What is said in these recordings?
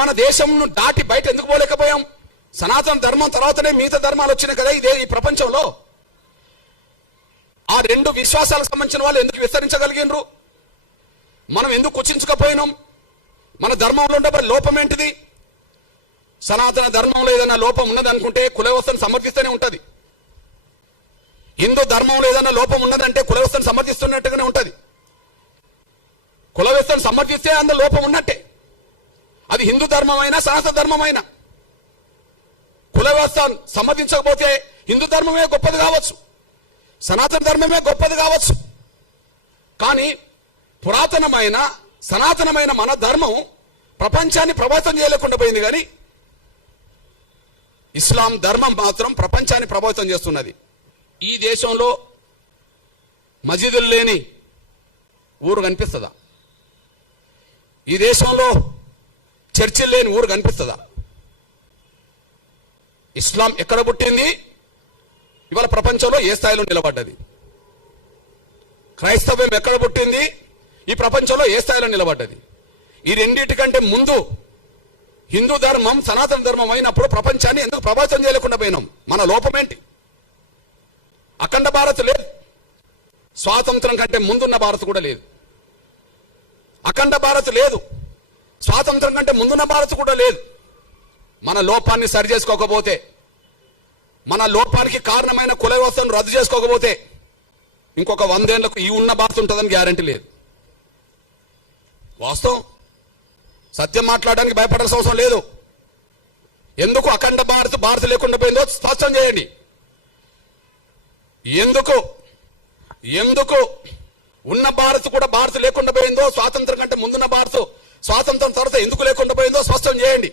మన దేశంను దాటి బయట ఎందుకు పోలేకపోయాం? సనాతన ధర్మం తర్వాతనే మిగతా ధర్మాలు వచ్చినాయి కదా ఈ ప్రపంచంలో. ఆ రెండు విశ్వాసాలకు సంబంధించిన వాళ్ళు ఎందుకు విస్తరించగలిగినరు? మనం ఎందుకు కుచించకపోయినాం? మన ధర్మంలో ఉండే లోపం ఏంటిది? సనాతన ధర్మంలో ఏదైనా లోపం ఉన్నది అనుకుంటే కుల వ్యవస్థను సమర్థిస్తూనే ఉంటుంది. హిందూ ధర్మంలో ఏదైనా లోపం ఉన్నదంటే కుల వ్యవస్థను సమర్థిస్తున్నట్టుగానే ఉంటుంది. కుల వ్యవస్థను సమర్థిస్తే అందులో లోపం ఉన్నట్టే. అది హిందూ ధర్మం అయినా సనాతన ధర్మం అయినా. కుల వ్యవస్థ సమర్థించకపోతే హిందూ ధర్మమే గొప్పది కావచ్చు, సనాతన ధర్మమే గొప్పది కావచ్చు. కానీ పురాతనమైన సనాతనమైన మన ధర్మం ప్రపంచాన్ని ప్రభావితం చేయలేకుండా పోయింది. కానీ ఇస్లాం ధర్మం మాత్రం ప్రపంచాన్ని ప్రభావితం చేస్తున్నది. ఈ దేశంలో మసీదులు లేని ఊరు కనిపిస్తుందా? ఈ దేశంలో చర్చిలు లేని ఊరు కనిపిస్తుందా? ఇస్లాం ఎక్కడ పుట్టింది? ఇవాళ ప్రపంచంలో ఏ స్థాయిలో నిలబడ్డది? క్రైస్తవ్యం ఎక్కడ పుట్టింది? ఈ ప్రపంచంలో ఏ స్థాయిలో నిలబడ్డది? ఈ రెండింటికంటే ముందు హిందూ ధర్మం సనాతన ధర్మం అయినప్పుడు ప్రపంచాన్ని ఎందుకు ప్రభావితం చేయలేకుండా పోయినాం? మన లోపం ఏంటి? అఖండ భారత్ లేదు, స్వాతంత్రం కంటే ముందున్న భారత్ కూడా లేదు. అఖండ భారత్ లేదు, స్వాతంత్రం కంటే ముందున్న భారత్ కూడా లేదు. మన లోపాన్ని సరి చేసుకోకపోతే, మన లోపానికి కారణమైన కుల వ్యవస్థను రద్దు చేసుకోకపోతే ఇంకొక 100 ఏళ్లకు ఈ ఉన్న భారత్ ఉంటుందని గ్యారంటీ లేదు. వాస్తవం, సత్యం మాట్లాడడానికి భయపడాల్సిన అవసరం లేదు. ఎందుకు అఖండ భారత్ లేకుండా పోయిందో స్పష్టం చేయండి. ఎందుకు ఉన్న భారత్ కూడా భారత్ లేకుండా పోయిందో, స్వాతంత్రం కంటే ముందున్న భారత్ స్వాతంత్రం తర్వాత ఎందుకు లేకుండా పోయిందో స్పష్టం చేయండి.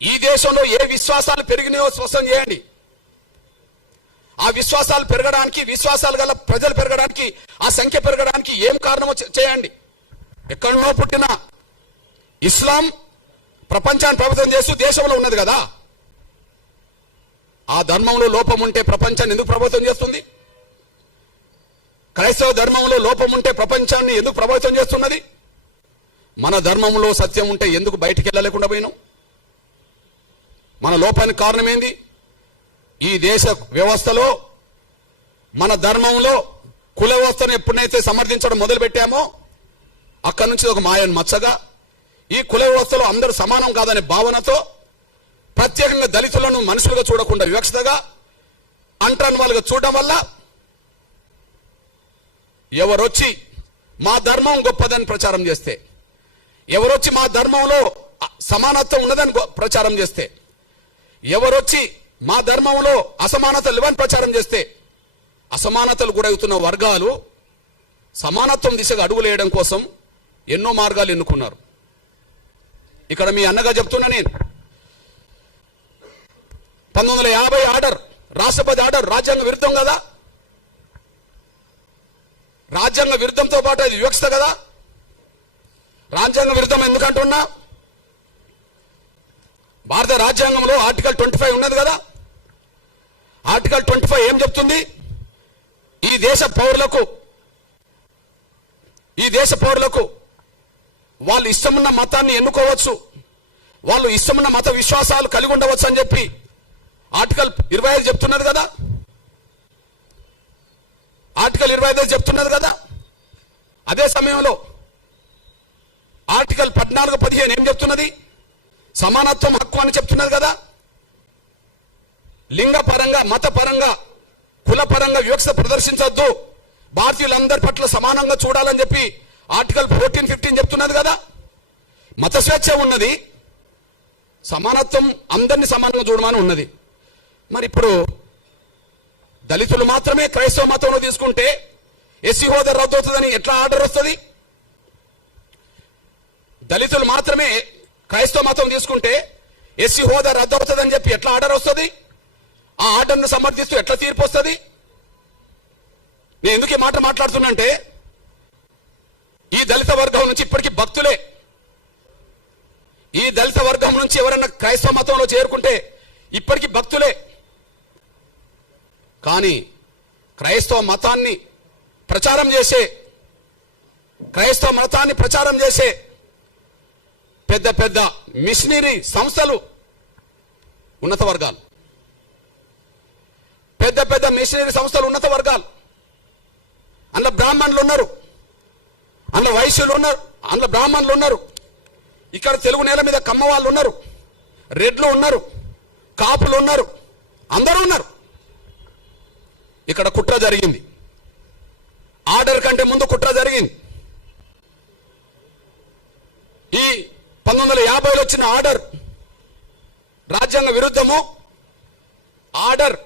ఈ దేశంలో ఏ విశ్వాసాలు పెరిగినాయో స్పష్టం చేయండి. ఆ విశ్వాసాలు పెరగడానికి, విశ్వాసాలు గల ప్రజలు పెరగడానికి, ఆ సంఖ్య పెరగడానికి ఏం కారణమో చేయండి. ఎక్కడనో పుట్టిన ఇస్లాం ప్రపంచాన్ని ప్రభావితం చేస్తూ దేశంలో ఉన్నది కదా. ఆ ధర్మంలో లోపం ఉంటే ప్రపంచాన్ని ఎందుకు ప్రభావితం చేస్తుంది? క్రైస్తవ ధర్మంలో లోపం ఉంటే ప్రపంచాన్ని ఎందుకు ప్రభావితం చేస్తున్నది? మన ధర్మంలో సత్యం ఉంటే ఎందుకు బయటికి వెళ్ళలేకుండా పోయినాం? మన లోపానికి కారణం ఏంది? ఈ దేశ వ్యవస్థలో, మన ధర్మంలో కుల వ్యవస్థను ఎప్పుడైతే సమర్థించడం మొదలు పెట్టామో అక్కడి నుంచి ఒక మాయను మచ్చగా, ఈ కుల వ్యవస్థలో అందరూ సమానం కాదనే భావనతో ప్రత్యేకంగా దళితులను మనుషులుగా చూడకుండా వివక్షతగా, అంటరాని వాళ్ళుగా చూడడం వల్ల ఎవరొచ్చి మా ధర్మం గొప్పదని ప్రచారం చేస్తే, ఎవరొచ్చి మా ధర్మంలో సమానత్వం ఉన్నదని ప్రచారం చేస్తే, ఎవరొచ్చి మా ధర్మంలో అసమానతలు ఇవ్వని ప్రచారం చేస్తే, అసమానతలు గురవుతున్న వర్గాలు సమానత్వం దిశగా అడుగులేయడం కోసం ఎన్నో మార్గాలు ఎన్నుకున్నారు. ఇక్కడ మీ అన్నగా చెప్తున్నా నేను, 1950 ఆర్డర్, రాష్ట్రపతి ఆర్డర్ రాజ్యాంగ విరుద్ధం కదా. రాజ్యాంగ విరుద్ధంతో పాటు అది వివక్షత కదా. రాజ్యాంగ విరుద్ధం ఎందుకంటున్నా? భారత రాజ్యాంగంలో ఆర్టికల్ 25 ఉన్నది కదా. ఆర్టికల్ 25 ఏం చెప్తుంది? ఈ దేశ పౌరులకు వాళ్ళు ఇష్టమున్న మతాన్ని ఎన్నుకోవచ్చు, వాళ్ళు ఇష్టమున్న మత విశ్వాసాలు కలిగి ఉండవచ్చు అని చెప్పి ఆర్టికల్ 25 చెప్తున్నది కదా. ఆర్టికల్ 25 చెప్తున్నది కదా. అదే సమయంలో ఆర్టికల్ 14, 15 ఏం చెప్తున్నది? సమానత్వం హక్కు అని చెప్తున్నది కదా. లింగపరంగా, మతపరంగా, కులపరంగా వివక్ష ప్రదర్శించొద్దు, భారతీయులందరి పట్ల సమానంగా చూడాలని చెప్పి ఆర్టికల్ 14, 15 చెప్తున్నది కదా. మత స్వేచ్ఛ ఉన్నది, సమానత్వం అందరినీ సమానంగా చూడమని ఉన్నది. మరి ఇప్పుడు దళితులు మాత్రమే క్రైస్తవ మతంలో తీసుకుంటే ఎస్సీ హోదా రద్దు అవుతుందని ఎట్లా ఆర్డర్ వస్తుంది? దళితులు మాత్రమే క్రైస్తవ మతం తీసుకుంటే ఎస్సీ హోదా రద్దు అవుతుందని చెప్పి ఎట్లా ఆర్డర్ వస్తుంది? ఆ ఆర్డర్ను సమర్థిస్తూ ఎట్లా తీర్పు వస్తుంది? నేను ఎందుకు ఈ మాట మాట్లాడుతున్నంటే, ఈ దళిత వర్గం నుంచి ఇప్పటికీ భక్తులే, ఈ దళిత వర్గం నుంచి ఎవరైనా క్రైస్తవ మతంలో చేరుకుంటే ఇప్పటికీ భక్తులే. కానీ క్రైస్తవ మతాన్ని ప్రచారం చేసే పెద్ద పెద్ద మిషనరీ సంస్థలు ఉన్నత వర్గాలు, పెద్ద పెద్ద మిషనరీ సంస్థలు ఉన్నత వర్గాలు. అందులో బ్రాహ్మణులు ఉన్నారు, అందులో వైశ్యులు ఉన్నారు, అందులో బ్రాహ్మణులు ఉన్నారు. ఇక్కడ తెలుగు నేల మీద కమ్మ వాళ్ళు ఉన్నారు, రెడ్లు ఉన్నారు, కాపులు ఉన్నారు, అందరూ ఉన్నారు. ఇక్కడ కుట్ర జరిగింది. ఆర్డర్ కంటే ముందు కుట్ర జరిగింది. ఈ 1950లో వచ్చిన ఆర్డర్ రాజ్యాంగ విరుద్ధము. ఆర్డర్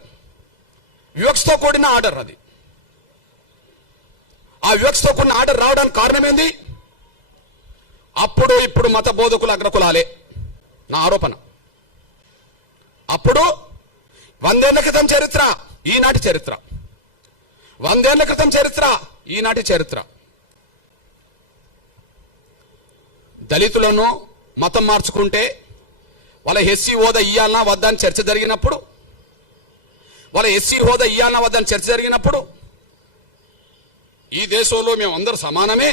వివక్షతో కూడిన ఆర్డర్. అది ఆ వివక్షతో కూడిన ఆర్డర్ రావడానికి కారణం ఏంది? అప్పుడు ఇప్పుడు మత బోధకులు అగ్రకులాలే నా ఆరోపణ. అప్పుడు 100 ఏళ్ల క్రితం చరిత్ర, ఈనాటి చరిత్ర. 100 ఏళ్ల క్రితం చరిత్ర, ఈనాటి చరిత్ర. దళితులను మతం మార్చుకుంటే వాళ్ళ ఎస్సీ హోదా ఇయ్యాలన్నా వద్దా అని చర్చ జరిగినప్పుడు, వాళ్ళ ఎస్సీ హోదా ఇయ్యాలన్నా వద్దా అని చర్చ జరిగినప్పుడు, ఈ దేశంలో మేము అందరూ సమానమే,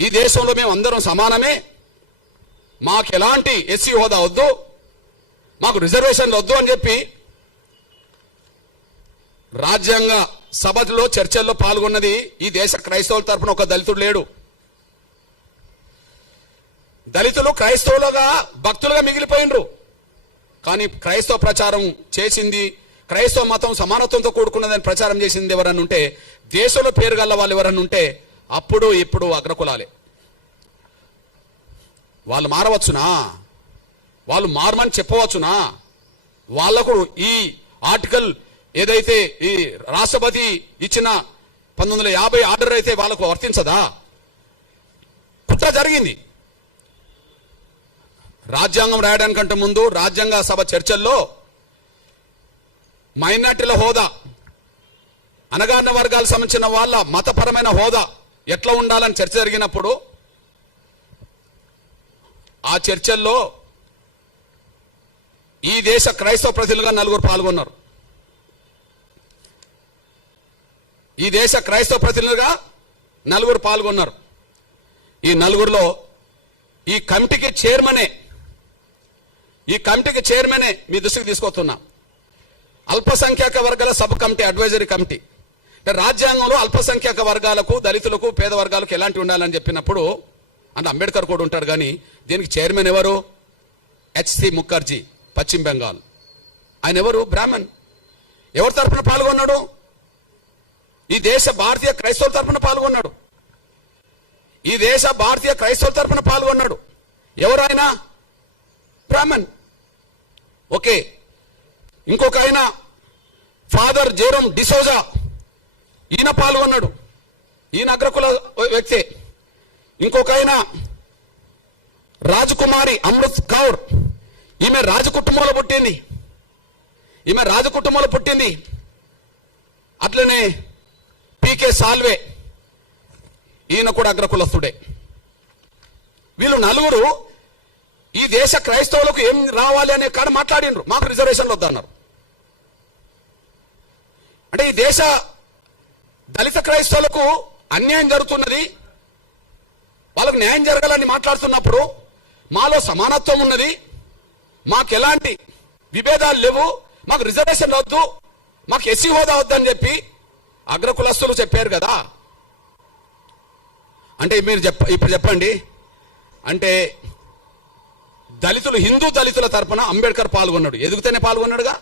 ఈ దేశంలో మేము అందరం సమానమే, మాకు ఎలాంటి ఎస్సీ హోదా వద్దు, మాకు రిజర్వేషన్లు వద్దు అని చెప్పి రాజ్యాంగ సభలో చర్చల్లో పాల్గొన్నది ఈ దేశ క్రైస్తవుల తరపున ఒక దళితుడు లేడు. దళితులు క్రైస్తవులుగా భక్తులుగా మిగిలిపోయినరు. కానీ క్రైస్తవ ప్రచారం చేసింది, క్రైస్తవ మతం సమానత్వంతో కూడుకున్నదని ప్రచారం చేసింది ఎవరన్నా ఉంటే, దేశంలో పేరు గల్ల వాళ్ళు ఎవరన్నా ఉంటే అప్పుడు ఇప్పుడు అగ్రకులాలే. వాళ్ళు మారవచ్చునా? వాళ్ళు మారమని చెప్పవచ్చునా? వాళ్లకు ఈ ఆర్టికల్ ఏదైతే ఈ రాష్ట్రపతి ఇచ్చిన 1950 ఆర్డర్ అయితే వాళ్ళకు వర్తించదా? కుట్ర జరిగింది. రాజ్యాంగం రాయడానికంటే ముందు రాజ్యాంగ సభ చర్చల్లో మైనార్టీల హోదా, అనగారిన వర్గాలకు సంబంధించిన వాళ్ళ మతపరమైన హోదా ఎట్లా ఉండాలని చర్చ జరిగినప్పుడు ఆ చర్చల్లో ఈ దేశ క్రైస్తవ ప్రతినిధులుగా 4 పాల్గొన్నారు. ఈ దేశ క్రైస్తవ ప్రతినిధులుగా 4 పాల్గొన్నారు. ఈ 4లో ఈ కమిటీకి చైర్మనే మీ దృష్టికి తీసుకొస్తున్నా. అల్పసంఖ్యాక వర్గాల సబ్ కమిటీ, అడ్వైజరీ కమిటీ. అంటే రాజ్యాంగంలో అల్పసంఖ్యాక వర్గాలకు, దళితులకు, పేద వర్గాలకు ఎలాంటి ఉండాలని చెప్పినప్పుడు అంటే అంబేద్కర్ కూడా ఉంటాడు. కానీ దీనికి చైర్మన్ ఎవరు? హెచ్సి ముఖర్జీ, పశ్చిమ బెంగాల్. ఆయన ఎవరు? బ్రాహ్మణ్. ఎవరి తరఫున పాల్గొన్నాడు? ఈ దేశ భారతీయ క్రైస్తవుల తరఫున పాల్గొన్నాడు. ఈ దేశ భారతీయ క్రైస్తవుల తరఫున పాల్గొన్నాడు. ఎవరు ఆయన? బ్రాహ్మణ్. ఓకే. ఇంకొక ఆయన ఫాదర్ జెరోమ్ డిసోజా, ఈయన పాల్గొన్నాడు. ఈయన అగ్రకుల వ్యక్తే. ఇంకొక ఆయన రాజకుమారి అమృత్ కౌర్, ఈమె రాజకుటుంబంలో పుట్టింది. అట్లనే పీకే సాల్వే, ఈయన కూడా అగ్రకులస్తుడే. వీళ్ళు 4 ఈ దేశ క్రైస్తవులకు ఏం రావాలి అనే కాడ మాట్లాడినరు. మాకు రిజర్వేషన్లు వద్దన్నారు. అంటే ఈ దేశ దళిత క్రైస్తవులకు అన్యాయం జరుగుతున్నది, వాళ్ళకు న్యాయం జరగాలని మాట్లాడుతున్నప్పుడు మాలో సమానత్వం ఉన్నది, మాకు ఎలాంటి విభేదాలు లేవు, మాకు రిజర్వేషన్ వద్దు, మాకు ఎస్సీ హోదా వద్దని చెప్పి అగ్రకులస్తులు చెప్పారు కదా. అంటే మీరు ఇప్పుడు చెప్పండి, అంటే హిందూ దళితుల తరపున అంబేద్కర్ పాల్గొన్నాడు, ఎదుగుతూనే పాల్గొన్నాడుగా.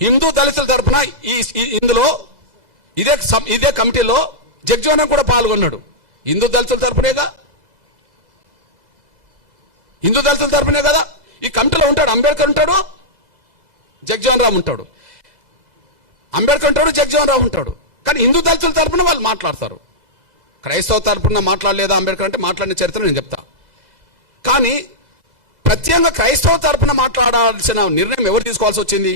హిందూ దళితుల తరపున ఇందులో ఇదే కమిటీలో జగ్జీవన్ కూడా పాల్గొన్నాడు. హిందూ దళితుల తరపునే కదా. ఈ కమిటీలో ఉంటాడు అంబేద్కర్ ఉంటాడు, జగ్జీవన్ రామ్ ఉంటాడు. కానీ హిందూ దళితుల తరపున వాళ్ళు మాట్లాడతారు. క్రైస్తవ తరపున మాట్లాడలేదా అంబేద్కర్ అంటే మాట్లాడిన చరిత్ర నేను చెప్తా. కానీ ప్రత్యేకంగా క్రైస్తవ తరపున మాట్లాడాల్సిన నిర్ణయం ఎవరు తీసుకోవాల్సి వచ్చింది?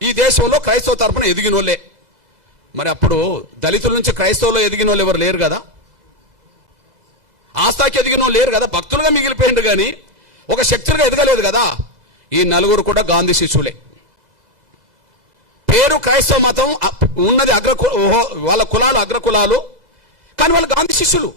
ఈ దేశంలో క్రైస్తవ తరపున ఎదిగిన వాళ్ళే. మరి అప్పుడు దళితుల నుంచి క్రైస్తవులు ఎదిగిన వాళ్ళు ఎవరు లేరు కదా, ఆస్థాకి ఎదిగిన వాళ్ళు లేరు కదా, భక్తులుగా మిగిలిపోయిండు. కానీ ఒక శక్తులుగా ఎదగలేదు కదా. ఈ 4 కూడా గాంధీ శిష్యులే. పేరు క్రైస్తవ మతం ఉన్నది, వాళ్ళ కులాలు అగ్రకులాలు, కానీ వాళ్ళు గాంధీ శిష్యులు.